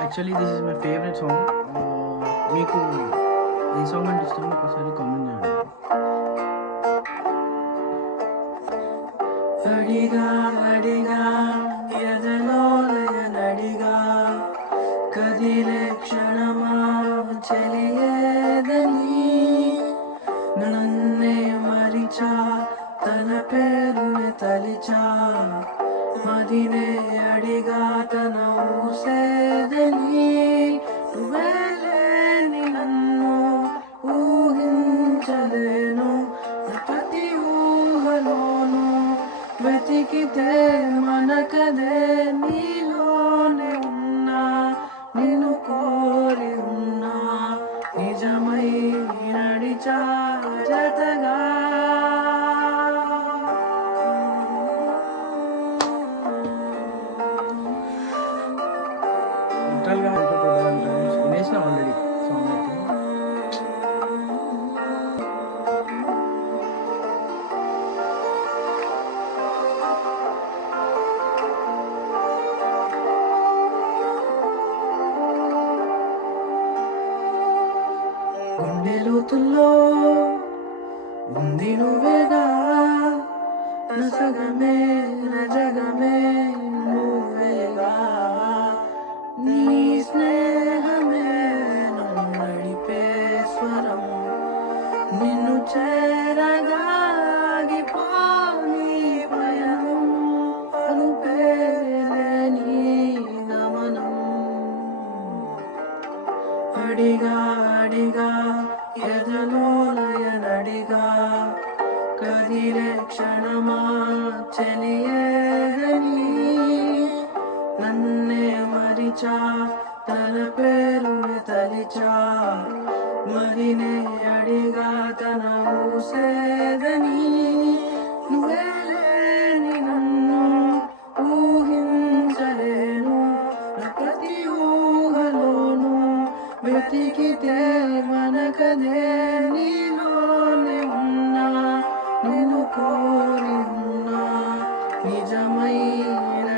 Actually this is my favourite song. మీకు ఏ song అంటే ఇష్టమో ఒకసారి కామెంట్ చేయండి. అడిగా అడిగా ఎదలోలయనడిగా కదిలే క్షణమా చెలియేదని నన్నే మరిచా తన పేరుని తలిచా మదినే అడిగా తన ఊసేదని నువ్వేలేని నన్ను ఊహించలేను ప్రతి ఊహలోను వెతికితే మనకదే నీలోనే ఉన్నా నిన్ను కోరి ఉన్నా నిజమై నడిచా జతగా లిటరల్గా వినేసిన ఆల్రెడీ సాంగ్ అయితే. గుండె లోతుల్లో ఉంది నువ్వేగా నసగమే నజగమే నువ్వేగా నీ స్నేహమే నన్ను నడిపే స్వరం నిన్ను చేరగా ఆగిపోని పయనం అనుపేలేని గమనం అడిగా అడిగా ఎదలోలయనడిగా కదిలే క్షణమా చెలియేదని నన్నే మరిచా తన పేరుని తలిచా మదినే అడిగా తన ఊసేదని నువ్వేలేని నన్ను ఊహించలేను ప్రతి ఊహలోను వెతికితే మనకదే నీలోనే ఉన్నా నిన్ను కోరి ఉన్నా నిజమైన